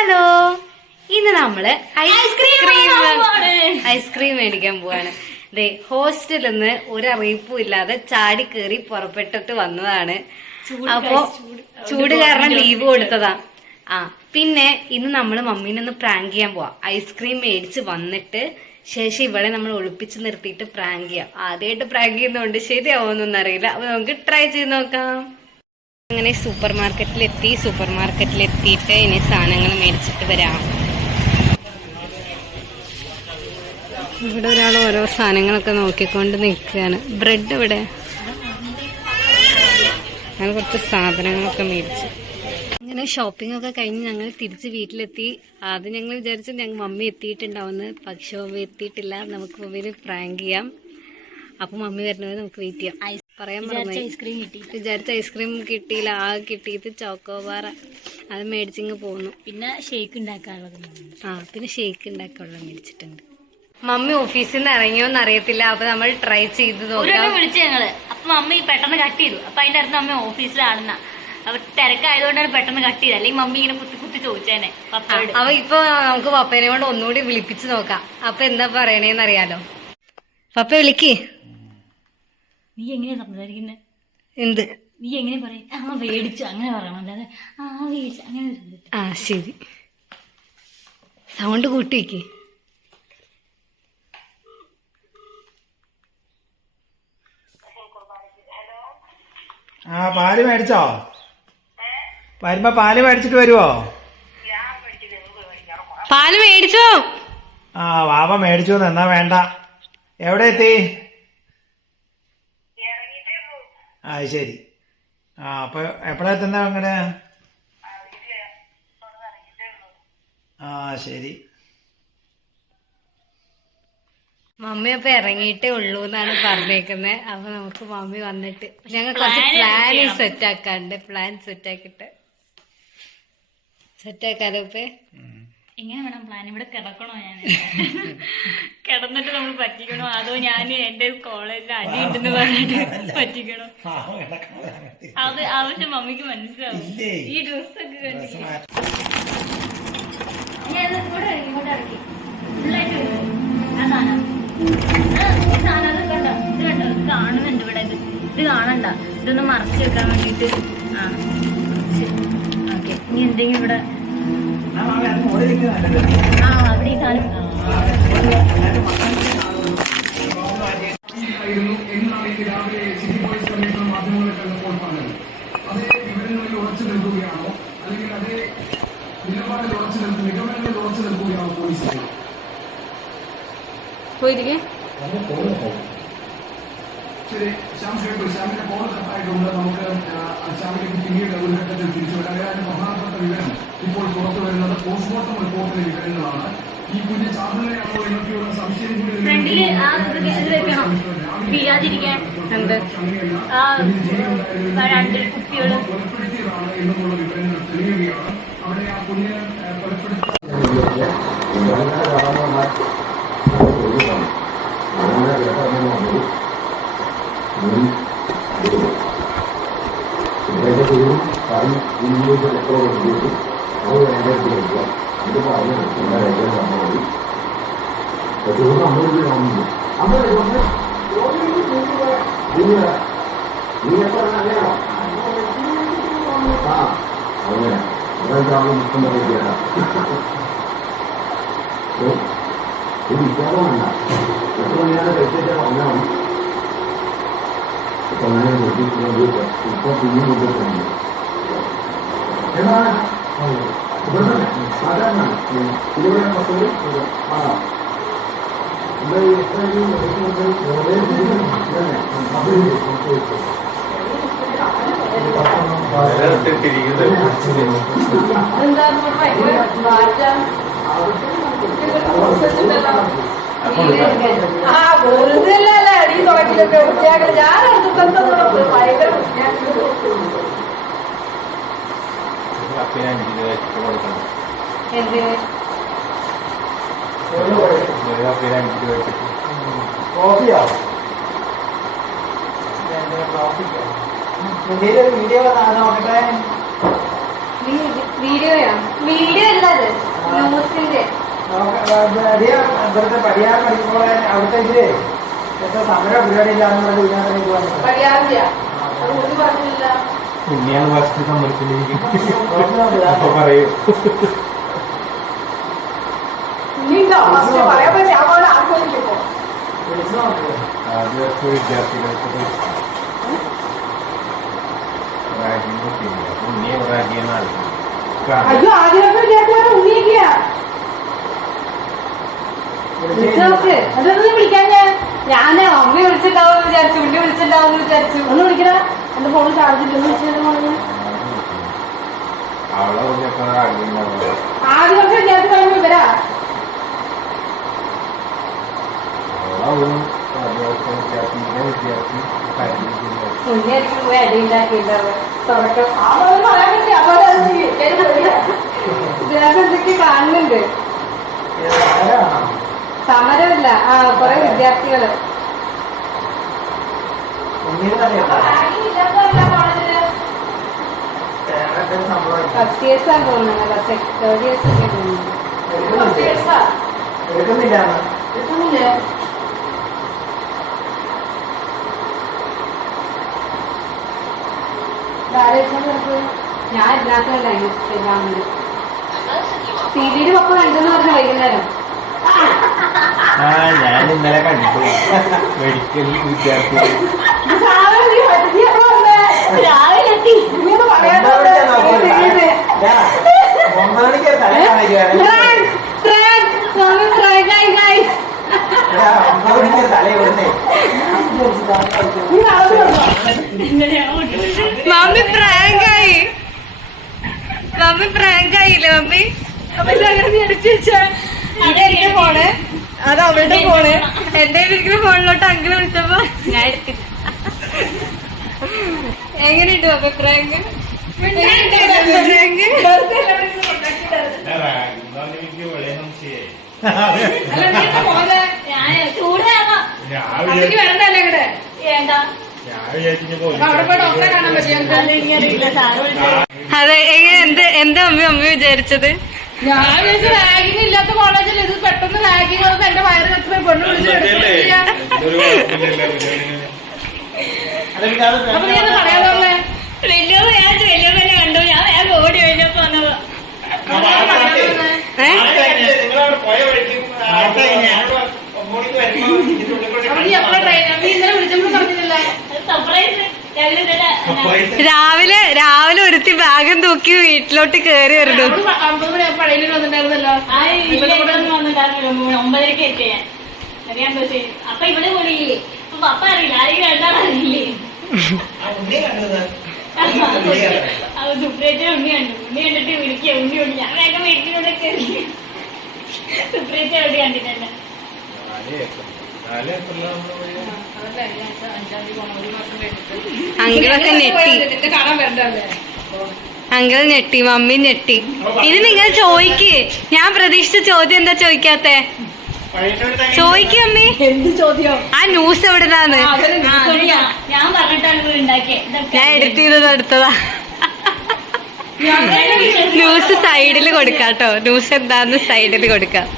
Hello, ഇന്ന് നമ്മള് ice cream മേടിക്കാൻ പോവാണ്. ദേ ഹോസ്റ്റലിൽ നിന്ന് ഒരറിയിപ്പും ഇല്ലാതെ ചാടി കയറി പുറപ്പെട്ടിട്ട് വന്നതാണ്. അപ്പോ ചൂട് കാരണം ലീവ് കൊടുത്തതാ. പിന്നെ ഇന്ന് നമ്മള് മമ്മീനെ ഒന്ന് പ്രാങ്ക് ചെയ്യാൻ പോവാം. ഐസ്ക്രീം മേടിച്ച് വന്നിട്ട് ശേഷം ഇവിടെ നമ്മൾ ഒളിപ്പിച്ച് നിർത്തിയിട്ട് പ്രാങ്ക് ചെയ്യാം. ആദ്യമായിട്ട് പ്രാങ്ക് ചെയ്യുന്നതുകൊണ്ട് ശരിയാവുമെന്നൊന്നും അറിയില്ല. അപ്പൊ നമുക്ക് ട്രൈ ചെയ്ത് നോക്കാം. അങ്ങനെ സൂപ്പർ മാർക്കറ്റിലെത്തിയിട്ട് ഇനി സാധനങ്ങൾ മേടിച്ചിട്ട് വരാം. ഇവിടെ ഒരാൾ ഓരോ സാധനങ്ങളൊക്കെ നോക്കിക്കൊണ്ട് നിൽക്കുകയാണ്. ബ്രെഡ് ഇവിടെ, അങ്ങനെ കുറച്ച് സാധനങ്ങളൊക്കെ മേടിച്ചു. അങ്ങനെ ഷോപ്പിംഗ് ഒക്കെ കഴിഞ്ഞ് ഞങ്ങൾ തിരിച്ച് വീട്ടിലെത്തി. ആദ്യം ഞങ്ങൾ വിചാരിച്ചു മമ്മി എത്തിയിട്ടുണ്ടാവുമെന്ന്. പക്ഷെ മമ്മി എത്തിയിട്ടില്ല. നമുക്ക് മമ്മീനെ പ്രാങ്ക് ചെയ്യാം. അപ്പൊ മമ്മി വരുന്നത് നമുക്ക് വെയിറ്റ് ചെയ്യാം. പറയാൻ പറഞ്ഞു വിചാരിച്ച ഐസ്ക്രീം കിട്ടിയില്ല. കിട്ടിയത് ചോക്കോബാർ, അത് മേടിച്ചിങ്ങ് പോന്നു. പിന്നെ ഷേക്ക് ഉണ്ടാക്കാനുള്ളത് മേടിച്ചിട്ടുണ്ട്. മമ്മി ഓഫീസിൽ നിന്ന് ഇറങ്ങിയോന്ന് അറിയത്തില്ല. അപ്പൊ നമ്മൾ ട്രൈ ചെയ്ത് നോക്കാം. വിളിച്ചു ഞങ്ങള്. അപ്പൊ മമ്മി പെട്ടെന്ന് കട്ട് ചെയ്തു. അപ്പൊ അതിന്റെ അടുത്ത് മമ്മി ഓഫീസിലാണെന്ന. അപ്പൊ തിരക്കായതുകൊണ്ടാണ് പെട്ടെന്ന് കട്ട് ചെയ്തത്. അല്ലെങ്കിൽ മമ്മി ഇങ്ങനെ കുത്തി ചോദിച്ചേനെ പപ്പയോട്. അപ്പൊ ഇപ്പൊ നമുക്ക് പപ്പേനെ കൊണ്ട് ഒന്നുകൂടി വിളിപ്പിച്ച് നോക്കാം. അപ്പൊ എന്താ പറയണേന്ന് അറിയാലോ. പപ്പ വിളിക്ക്. നീ എങ്ങനെയാ സംസാരിക്കുന്നത്? എന്ത് നീ എങ്ങനെ പറയും? മേടിച്ചു അങ്ങനെ പറയണം, അല്ലാതെ മേടിച്ചു അങ്ങനെ. ശരി, സൗണ്ട് കൂട്ടി വയ്ക്ക്. പാല് മേടിച്ചോ? വരുമ്പോ പാല് മേടിച്ചിട്ട് വരുവോ? പാല് മേടിച്ചോ? വാവ മേടിച്ചു. എന്നാ വേണ്ട. എവിടെ എത്തി? ശരി. അപ്പൊ എപ്പോഴാ എത്തുന്ന? അങ്ങനെ ശരി. മമ്മി അപ്പൊ ഇറങ്ങിയിട്ടേ ഉള്ളൂ എന്നാണ് പറഞ്ഞേക്കുന്നത്. അപ്പൊ നമുക്ക് മമ്മി വന്നിട്ട് ഞങ്ങൾ കുറച്ച് പ്ലാൻ സെറ്റാക്കിട്ട് സെറ്റാക്കാലോ. ഇപ്പൊ എങ്ങനെ വേണം പ്ലാൻ? ഇവിടെ കിടക്കണോ? ഞാൻ കിടന്നിട്ട് നമ്മൾ പറ്റിക്കണോ? അതോ ഞാൻ എന്റെ കോളേജിൽ അടി ഉണ്ടെന്ന് പറഞ്ഞിട്ട് പറ്റിക്കണോ? അത് ആവശ്യം മമ്മിക്ക് മനസ്സിലാവും. ഈ ഡ്രസ്സൊക്കെ കണ്ടിട്ട് ഞാൻ ഇങ്ങോട്ട് ഇറക്കി ഫുള്ളായിട്ട് വരും. ആ സാധനം അത് കണ്ടോ? ഇത് കണ്ടോ? ഇത് കാണുന്നുണ്ട് ഇവിടെ. ഇത് കാണണ്ട. ഇതൊന്ന് മറച്ചു വെക്കാൻ വേണ്ടിട്ട്. ഓക്കെ. ഇനി എന്തെങ്കിലും ഇവിടെ അവിടെ ഈ സാധനം പോയിരിക്കേ. ശരി, ശ്യാമിന്റെ കോൾ കട്ടായിട്ടുണ്ട്. നമുക്ക് ശ്യാമിലേക്ക് പിന്നീട് ഒരു ഘട്ടത്തിൽ തിരിച്ചു വരാം. അതിന്റെ പ്രധാനപ്പെട്ട വിവരം ഇപ്പോൾ പുറത്തു വരുന്നത് പോസ്റ്റ്മോർട്ടം റിപ്പോർട്ടിലെ വിവരങ്ങളാണ്. ഈ കുഞ്ഞ് ചാർജറിലാണോ എന്നൊക്കെയുള്ള സംശയം കൂടി കൊലപ്പെടുത്തിയതാണ് എന്നുള്ള വിവരങ്ങൾ തെളിയുകയാണ്. അവിടെ ആ കുഞ്ഞിനെ വീഡിയോ നോക്കട്ടെ. വീഡിയോയാ? വീഡിയോ അല്ലത്, ന്യൂസിന്റെ. ഇവിടുത്തെ പരിഹാരം പഠിക്കുമ്പോൾ അവിടുത്തെ ഇതില് എത്ര സമര പരിപാടി ഇല്ലാന്ന് പറഞ്ഞ് ഇതിനകത്തേക്ക് പോകാൻ പിന്നെയാണ് ഫസ്റ്റ് സമ്മതിച്ചില്ലെങ്കിൽ അപ്പൊ പറയൂ. ആദ്യമൊക്കെ വിദ്യാർത്ഥികൾക്ക് റാഗിങ് പിന്നെ ഉണ്ണിയെ റാഗിയെന്നാണ്. അയ്യോ ആദ്യമൊക്കെ വിദ്യാർത്ഥികളെ ഉണ്ണിയൊക്കെയാ അതൊന്നും വിളിക്കാൻ ഞാന് അമ്മ വിളിച്ചിട്ടാവും വിചാരിച്ചു, ഉണ്ണി വിളിച്ചിട്ടാവും വിചാരിച്ചു. ഒന്ന് വിളിക്കടാ, എന്റെ ഫോണിൽ ചാർജില്ല, ഒന്ന് വിളിച്ചു പറഞ്ഞു. അവളെ കുറിച്ചൊക്കെ റാഗിയുണ്ടാവുക. ആദ്യമൊക്കെ വിദ്യാർത്ഥി പറയുമ്പോ ഇവരാ അവളും ആദ്യമൊക്കെ വിദ്യാർത്ഥി പിന്നെ വിദ്യാർത്ഥി ഉണ്ണിയായിരിക്കും പോയി അടിയുണ്ടാക്കിയിട്ടുണ്ടാവും തുടക്കം. അതൊന്നും പറയാൻ പറ്റില്ല. അപ്പൊ ഇതിനകത്ത് എന്തൊക്കെ കാണുന്നുണ്ട്. സമരമില്ല, ആ കൊറേ വിദ്യാർത്ഥികള്. ഫസ്റ്റ് ഇയേഴ്സ് ആണ് തോന്നുന്നത്, തേർഡ് ഇയേഴ്സ് ഒക്കെ തോന്നുന്നു. എടുക്കുന്നില്ല. ഞാൻ ഇതിനകത്തല്ല ഇൻസ്റ്റാഗ്രാമില് ടിവിയില് പപ്പ കണ്ടെന്ന് പറഞ്ഞു വൈകുന്നേരം. ഞാൻ ഇന്നലെ കണ്ടു മെഡിക്കൽ വിദ്യാർത്ഥി രാവിലെ എത്തി. മമ്മി പ്രാങ്കായി, മമ്മി പ്രാങ്കായില്ലേ മമ്മി? അതെന്റെ ഫോണ്, അത് അവളുടെ ഫോണ്. എന്റെ ഇരിക്കുന്ന ഫോണിലോട്ട് അങ്കിള് വിളിച്ചപ്പോ ഞാൻ എടുത്തില്ല. എങ്ങനെയുണ്ട് മമ്മി പ്രാങ്ക്? ചൂട് കാരണം അതെ, എങ്ങനെ എന്താ അമ്മ വിചാരിച്ചത്? ഞാൻ വിചാരിച്ചു റാഗിങ് ഇല്ലാത്ത കോളേജിൽ ഇത് പെട്ടെന്ന് റാഗിങ് വന്നപ്പോ എന്റെ വയറ് കത്തുമ്പോ പെണ്ണ് വിളിച്ചു അപ്പൊ നീ ഒന്ന് പറയാതെ വലിയമ്മ ഞാൻ വലിയമ്മനെ കണ്ടു, ഞാൻ വേഗം ഓടി വലിയപ്പ വന്നപ്പോ നീ എപ്പോഴാ ട്രെയിൻ നീ ഇന്നലെ വിളിച്ചപ്പോൾ പറഞ്ഞില്ല സർപ്രൈസ്. രാവിലെ ഒരുത്തി ബാഗും തൂക്കി വീട്ടിലോട്ട് കേറി വരുന്നു. 50 മണി പഴയിൽ വന്നിട്ടുണ്ടായിരുന്നല്ലോ. ആ വീട്ടിലേക്കൊന്നും വന്നിട്ടാണല്ലോ 9:30 എത്തിയ അറിയാൻ പറ്റേ. അപ്പൊ ഇവിടെ കൂടിയില്ലേ, അപ്പൊ പപ്പ അറിയില്ല, ആരെയും കണ്ടാൽ അറിയില്ലേ. അത് സുപ്രിയത്തെ ഉണ്ണി കണ്ടു, ഉണ്ണി കണ്ടിട്ട് വിളിക്കുക ഉണ്ണി ഉണ്ണി. ഞാൻ വേഗം വീട്ടിലൂടെ കയറി സുപ്രിയത്തെ ഉണ്ണി കണ്ടിട്ടല്ല. അങ്കിളൊക്കെ ഞെട്ടി, കാണാൻ വരണ്ടല്ലേ. അങ്കിൾ ഞെട്ടി, മമ്മി ഞെട്ടി. ഇനി നിങ്ങൾ ചോദിക്ക്, ഞാൻ പ്രതീക്ഷിച്ച ചോദ്യം എന്താ ചോദിക്കാത്തെ? ചോദിക്കും അമ്മി. എന്ത് ചോദ്യം? ആ ന്യൂസ് എവിടുന്നാന്ന് ഞാൻ പറഞ്ഞിട്ടാണ് ഉണ്ടാക്കിയത്. ഞാൻ എഡിറ്റ് ചെയ്തത് എടുത്തതാ. ന്യൂസ് സൈഡിൽ കൊടുക്കാട്ടോ, ന്യൂസ് എന്താന്ന് സൈഡിൽ കൊടുക്കാം.